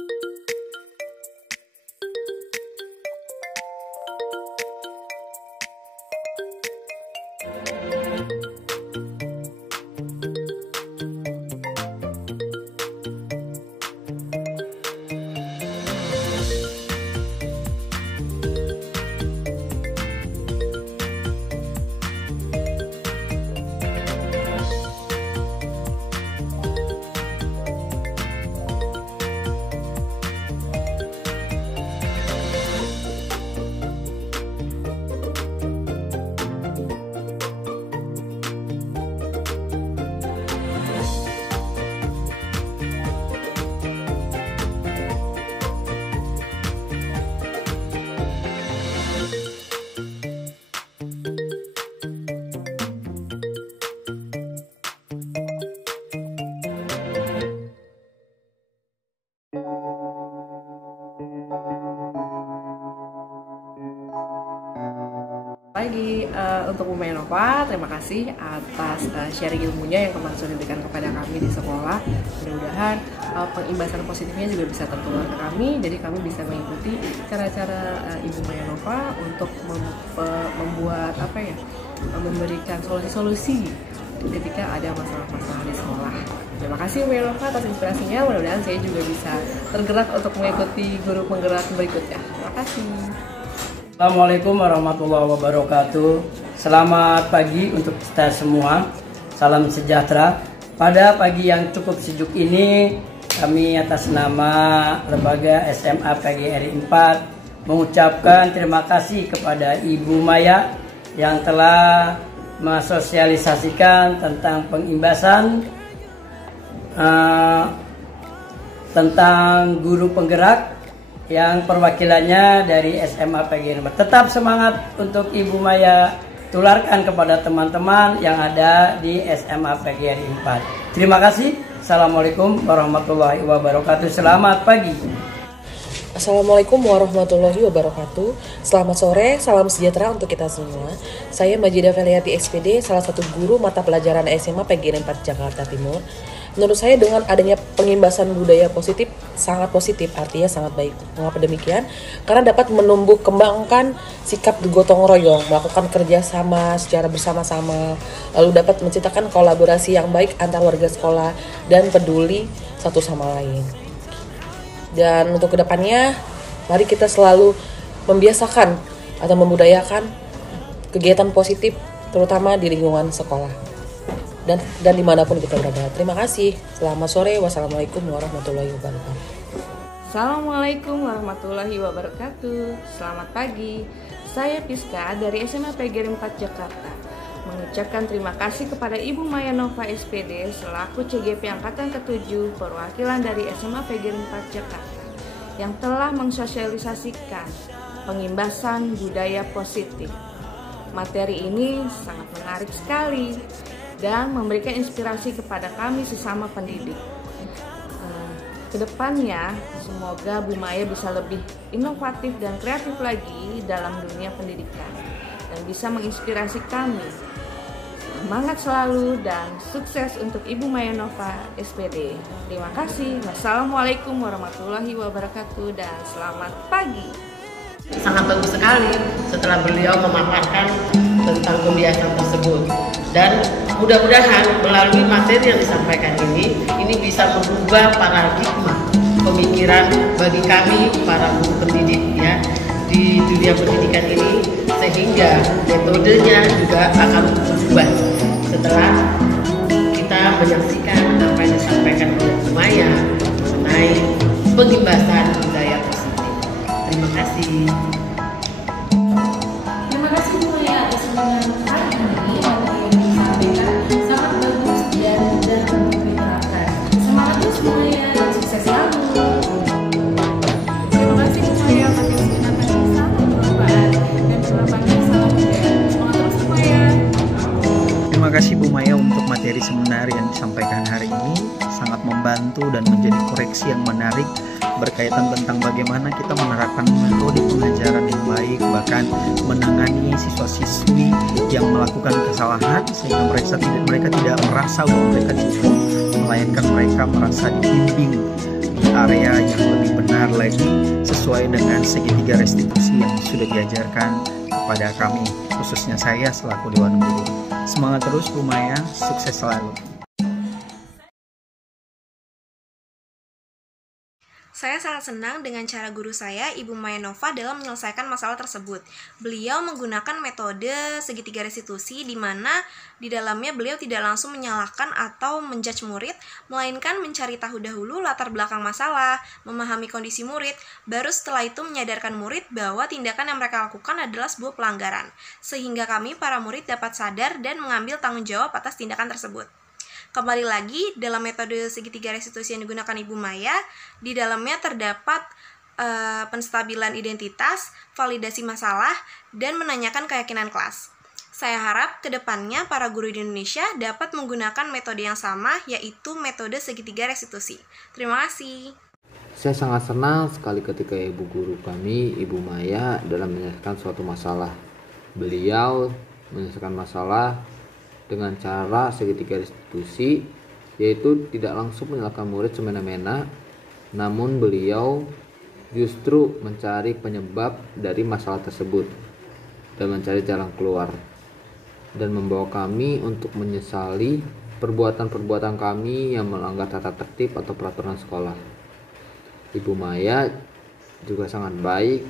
pagi. Untuk Bu Maya Nova, terima kasih atas sharing ilmunya yang kemarin sudah diberikan kepada kami di sekolah. Mudah-mudahan pengimbasan positifnya juga bisa tertular ke kami, jadi kami bisa mengikuti cara-cara Ibu Maya Nova untuk membuat memberikan solusi-solusi ketika ada masalah-masalah di sekolah. Terima kasih Bu Maya Nova atas inspirasinya. Mudah-mudahan saya juga bisa tergerak untuk mengikuti guru penggerak berikutnya. Terima kasih. Assalamualaikum warahmatullahi wabarakatuh. Selamat pagi untuk kita semua. Salam sejahtera. Pada pagi yang cukup sejuk ini, kami atas nama Lembaga SMA PGRI 4 mengucapkan terima kasih kepada Ibu Maya yang telah mensosialisasikan tentang pengimbasan tentang guru penggerak yang perwakilannya dari SMA PGRI 4. Tetap semangat untuk Ibu Maya, tularkan kepada teman-teman yang ada di SMA PGRI 4. Terima kasih. Assalamualaikum warahmatullahi wabarakatuh. Selamat pagi. Assalamualaikum warahmatullahi wabarakatuh. Selamat sore, salam sejahtera untuk kita semua. Saya Majida Feliati SPD, salah satu guru mata pelajaran SMA PGRI 4 Jakarta Timur. Menurut saya dengan adanya pengimbasan budaya positif sangat positif, artinya sangat baik. Mengapa demikian? Karena dapat menumbuh kembangkan sikap gotong royong, melakukan kerjasama secara bersama-sama, lalu dapat menciptakan kolaborasi yang baik antar warga sekolah dan peduli satu sama lain. Dan untuk kedepannya, mari kita selalu membiasakan atau membudayakan kegiatan positif, terutama di lingkungan sekolah dan dimanapun kita berada. Terima kasih. Selamat sore. Wassalamualaikum warahmatullahi wabarakatuh. Assalamualaikum warahmatullahi wabarakatuh. Selamat pagi. Saya Piska dari SMA PGRI 4 Jakarta. Mengucapkan terima kasih kepada Ibu Maya Nova SPD selaku CGP Angkatan ke-7 perwakilan dari SMA PGRI 4 Jakarta yang telah mensosialisasikan pengimbasan budaya positif. Materi ini sangat menarik sekali dan memberikan inspirasi kepada kami sesama pendidik. Kedepannya, semoga Bu Maya bisa lebih inovatif dan kreatif lagi dalam dunia pendidikan dan bisa menginspirasi kami. Semangat selalu dan sukses untuk Ibu Maya Nova SPD. Terima kasih. Wassalamualaikum warahmatullahi wabarakatuh dan selamat pagi. Sangat bagus sekali setelah beliau memaparkan tentang pembiasan tersebut, dan mudah-mudahan melalui materi yang disampaikan ini bisa merubah paradigma pemikiran bagi kami para guru pendidik ya di dunia pendidikan ini, sehingga metodenya juga akan berubah setelah kita menyaksikan apa yang disampaikan oleh Bu Maya mengenai pengimbasan budaya positif. Terima kasih. Terima kasih Bu Maya atas pengalaman ini yang disampaikan sangat bagus dan mudah untuk diterapkan. Semangat terus Bu Maya dan sukses selalu. Terima kasih Bu Maya atas kesempatan yang sangat bermanfaat dan penerapannya sangat mudah. Semangat terus Bu Maya. Terima kasih Bu Maya untuk materi seminar yang disampaikan hari ini, sangat membantu dan menjadi koreksi yang menarik berkaitan tentang bagaimana kita menerapkan metode pengajaran yang baik, bahkan menangani siswa-siswi yang melakukan kesalahan sehingga mereka tidak merasa bahwa mereka dicuri, melainkan mereka merasa dibimbing di area yang lebih benar lagi sesuai dengan segitiga restitusi yang sudah diajarkan kepada kami, khususnya saya selaku Dewan Guru. Semangat terus Bu Maya, sukses selalu. Saya sangat senang dengan cara guru saya, Ibu Maya Nova, dalam menyelesaikan masalah tersebut. Beliau menggunakan metode segitiga restitusi, di mana di dalamnya beliau tidak langsung menyalahkan atau menjudge murid, melainkan mencari tahu dahulu latar belakang masalah, memahami kondisi murid, baru setelah itu menyadarkan murid bahwa tindakan yang mereka lakukan adalah sebuah pelanggaran, sehingga kami, para murid, dapat sadar dan mengambil tanggung jawab atas tindakan tersebut. Kembali lagi, dalam metode segitiga restitusi yang digunakan Ibu Maya, di dalamnya terdapat penstabilan identitas, validasi masalah, dan menanyakan keyakinan kelas. Saya harap ke depannya para guru di Indonesia dapat menggunakan metode yang sama, yaitu metode segitiga restitusi. Terima kasih. Saya sangat senang sekali ketika ibu guru kami, Ibu Maya, dalam menyelesaikan suatu masalah. Beliau menyelesaikan masalah dengan cara segitiga restitusi, yaitu tidak langsung menyalahkan murid semena-mena, namun beliau justru mencari penyebab dari masalah tersebut dan mencari jalan keluar, dan membawa kami untuk menyesali perbuatan-perbuatan kami yang melanggar tata tertib atau peraturan sekolah. Ibu Maya juga sangat baik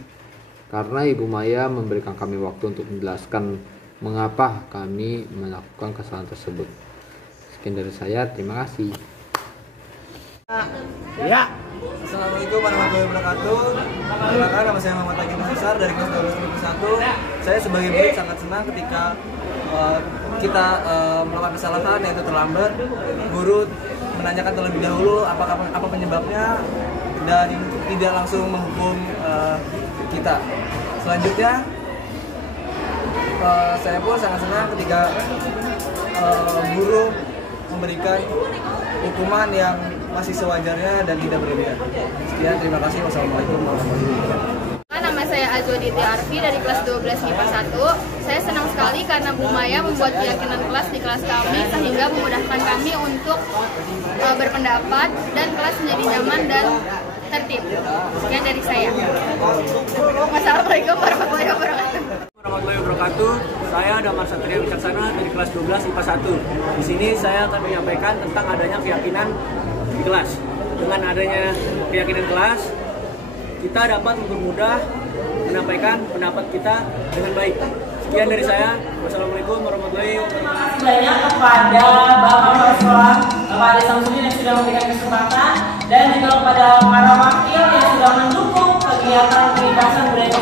karena Ibu Maya memberikan kami waktu untuk menjelaskan mengapa kami melakukan kesalahan tersebut. Sekian dari saya, terima kasih. Ya. Assalamualaikum warahmatullahi wabarakatuh. Perkenalkan, nama saya Muhammad Agim Besar dari kelas 12 1. Saya sebagai murid sangat senang ketika kita melakukan kesalahan yaitu terlambat. Guru menanyakan terlebih dahulu apa penyebabnya dan tidak langsung menghukum kita. Selanjutnya saya pun sangat senang ketika guru memberikan hukuman yang masih sewajarnya dan tidak berlebihan. Sekian, terima kasih. Wassalamualaikum warahmatullahi wabarakatuh. Nama saya Azoditi Arfi dari kelas 12 MIPA 1. Saya senang sekali karena Bu Maya membuat keyakinan kelas di kelas kami sehingga memudahkan kami untuk berpendapat dan kelas menjadi nyaman dan tertib. Sekian dari saya. Wassalamualaikum warahmatullahi wabarakatuh. Warahmatullahi wabarakatuh. Saya Damar Satria Wicaksana dari kelas 12 IPA 1. Di sini saya akan menyampaikan tentang adanya keyakinan di kelas. Dengan adanya keyakinan kelas, kita dapat mempermudah menyampaikan pendapat kita dengan baik. Sekian dari saya. Wassalamualaikum warahmatullahi wabarakatuh. Terima kasih banyak kepada Bapak Kepala Sekolah, Bapak Ade Samsudin yang sudah memberikan kesempatan, dan juga kepada para wakil yang sudah mendukung kegiatan pengindasan budaya